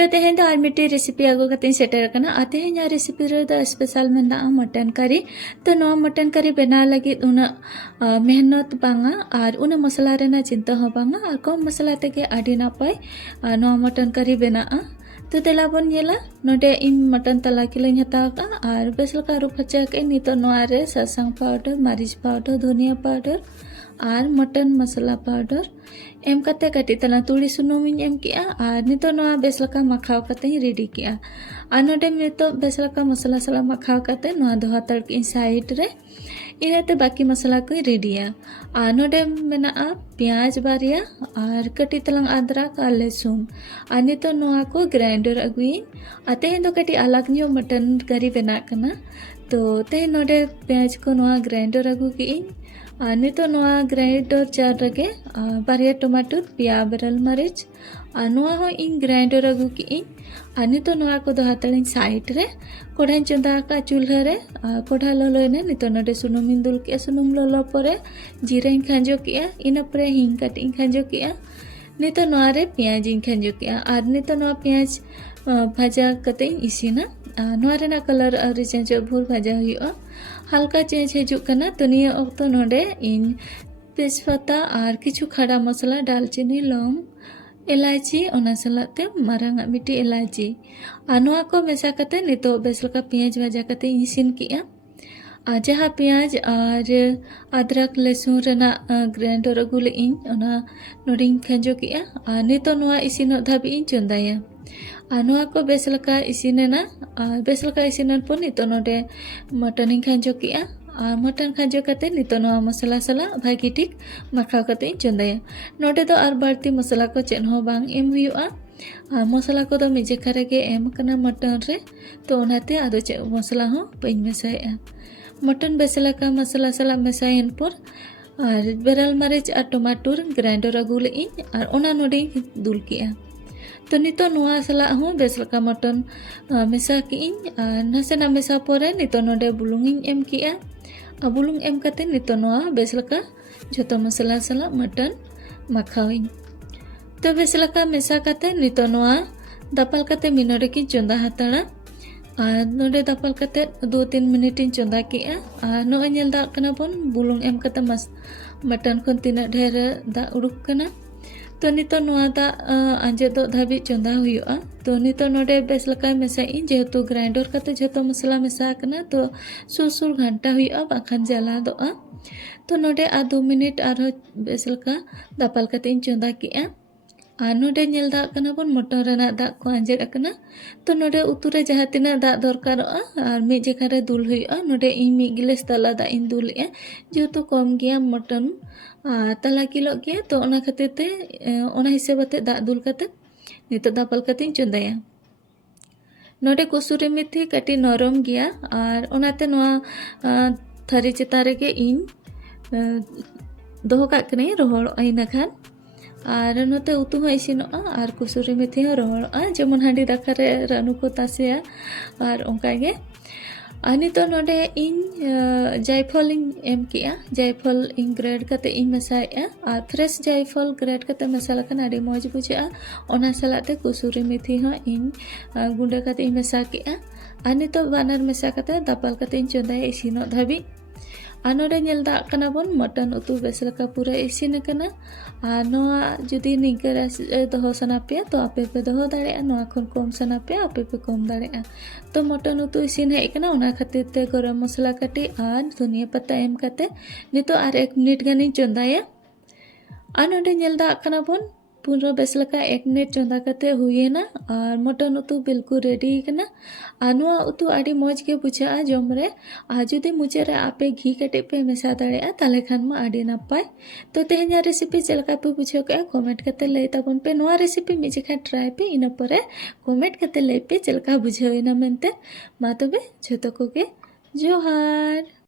तो तेहें तो आर मिट्टी रेसिपी आगो कते सेटर करना आते हैं या रेसिपी रे द स्पेशल मेना मटन करी तो नो मटन करी बना लगी उना मेहनत बांगा और उना मसाला रेना चिंता हो बांगा और कम मसाला तेगे आडी नापाय नो मटन करी बना तो तेला बन नेला नोडे इन मटन तला किलो हताव का और बेसल का रूप फचा के नितो नोआरे ससांग पाउडर मरीच पाउडर धनिया पाउडर और मटन मसाला पाउडर एम कते कटी तला तुड़ी सुनुमिन एम किया और नितो नोआ बेसलका मखाव कते रेडी किया और नोडे नितो बेसलका मसाला सला मखाव कते नोआ दोहा तड़की साइड रे इनाते बाकी मसाला को रेडिया और नोडे मेना प्याज बारिया और कटी तलंग अदरक और लहसुन और नितो नोआ को ग्राइंडर अगुइन आते हैं तो कटी अलग न्यू मटन करी बना करना तो ते नोडे प्याज को नोआ ग्राइंडर अगु की नितो नोआ ग्राइंडर चार रगे बारिया टमाटर पिया बरल मरीच नोआ हो इन ग्राइंडर अगु की नितो नोआ को दोहा तलिंग साइड रे कोढ़ाई चंदा का चूल्हा रे कोढ़ा ललोने नितो नोडे सुनुम दुल के सुनुम ललो परे जीरा खांजो किया इन परे हिंग कटिंग खांजो किया नितो नोआ रे प्याज खांजो किया और नितो नोआ प्याज भाजा कते इसीना नोआ रेना कलर आरी चेंज भूर भाजा हुआ हल्का चेंज हजूक कना तो निया ऑक्तो नोडे इन तेजपत्ता और किछु खड़ा मसाला दालचीनी लौंग इलायची ओना सलाते मारांगा मिट्टी इलायची नोआ को मेसा कते नितो बेसलका प्याज भाजा कते इसिन किया जहाँ प्याज और अदरक लहसुन रेना ग्राइंडर अगुले इन ओना नोडिंग खांजो किया नितो नोआ इसिन धाबी इन चंदाया नोआ को बेसलका इसिनेना बेसलका इसिनन पर नितो नोडे मटन खांजो किया मटन खांजो कते नितो नोआ मसाला सला भागी ठीक मखाव कते चंदाया नोडे तो आर बाड़ती मसाला को चेन हो बांग एम हुआ मसाला को तो मिजेखा रेगे एम कना मटन रे तो ओनाते आदो चे मसाला हो बइन मेसाया मटन बेसलका मसाला सला मेसायन पर और बेरल मरीच और टमाटर ग्राइंडर अगुले इन और ओना नोडे दुल किया तो नितो नोआ सला हूँ बेसलका मटन मेसा की नासेना मेसा परे नितो नोडे बुलुंग एम किया बुलुंग एम कते नितो नोआ बेसलका जोतो मसाला सला मटन मखाविंग तो बेसलका मेसा कते नितो नोआ दापल कते मिनोरे की चंदा हताड़ा नोडे दापल कते 2-3 मिनट इन चंदा किया नो नेल दा कना बन बुलुंग एम कते मटन खन तिना ढेर दा उडुक कना तो नितो नोआ दा आंजेदो धाबी चंदा हुआ तो नितो नोडे बेसलका मेसा इन जेहेतु ग्राइंडर कते जेतो मसाला मेसा कना तो सुर घंटा हुआ बाखान जला दो तो नोडे 2 मिनट और बेसलका दापल कते इन चंदा किया नोडे नेल दा कना बन मटन रेना दा को आंजेद कना तो नोडे उतुरे जहाँ तिना दा दरकार और मी जेखा रे दुल हुआ नोडे इन मी गिलास तला दा इन दुल जेहेतु कम गया मटन तला किलो गया तो ओना खातिर ते ओना हिसाब ते दा दुल कते नितो दापल कते चंदाया नोडे कुसुरी मेथी कटी नरम गया और ओनाते नोआ थारी चिता रेगे इन दोहो काग कने रोहड़ इन खान और नोते उतु हो इसिनोआ और कुसुरी मेथी हो रोहड़ोआ जेमन हांडी दाका रे रानु को तासेया और ओंकागे नितो नोडे इन जायफल एम किया जायफल इन ग्रेड कते इन मेसाया और फ्रेश जायफल ग्रेड कते मसाला कना आडी मौज बुझा ओना सलाते कुसुरी मेथी हो इन गुंडा कते इन मेसा किया नितो बानर मेसा कते दापल कते इन चंदाया इसिनो धाबी नोडे नेल दा कना बन मटन उतु बेसलका पूरा इसिन कना नोआ जुदी निंकर दोहो सना पे तो आपे पे दोहो दाड़े नोआ खन कम सना पे आपे पे कम दाड़े तो मटन उतु इसिन है कना ओना खातिर ते गरम मसाला कटी और धनिया पत्ता एम कते नितो और 1 मिनट गानी चंदाया नोडे नेल दा कना बन पूरा बेसलका 1 मिनट चंदा कते हुएना और मटन उतु बिल्कुल रेडी कना नोआ उतु आडी मौज के बुझा जम रे जुदी मुझे रे आपे घी कटे पे मेसा दाड़े ताले खान मा आडी नापाय तो तेहेnya रेसिपी चलका पे बुझो के कमेंट कते लई ताबन पे नोआ रेसिपी मी जेखा ट्राई पे इन परे कमेंट कते लई पे चलका बुझाविना मेनते मा तबे झोतो को के जोहार।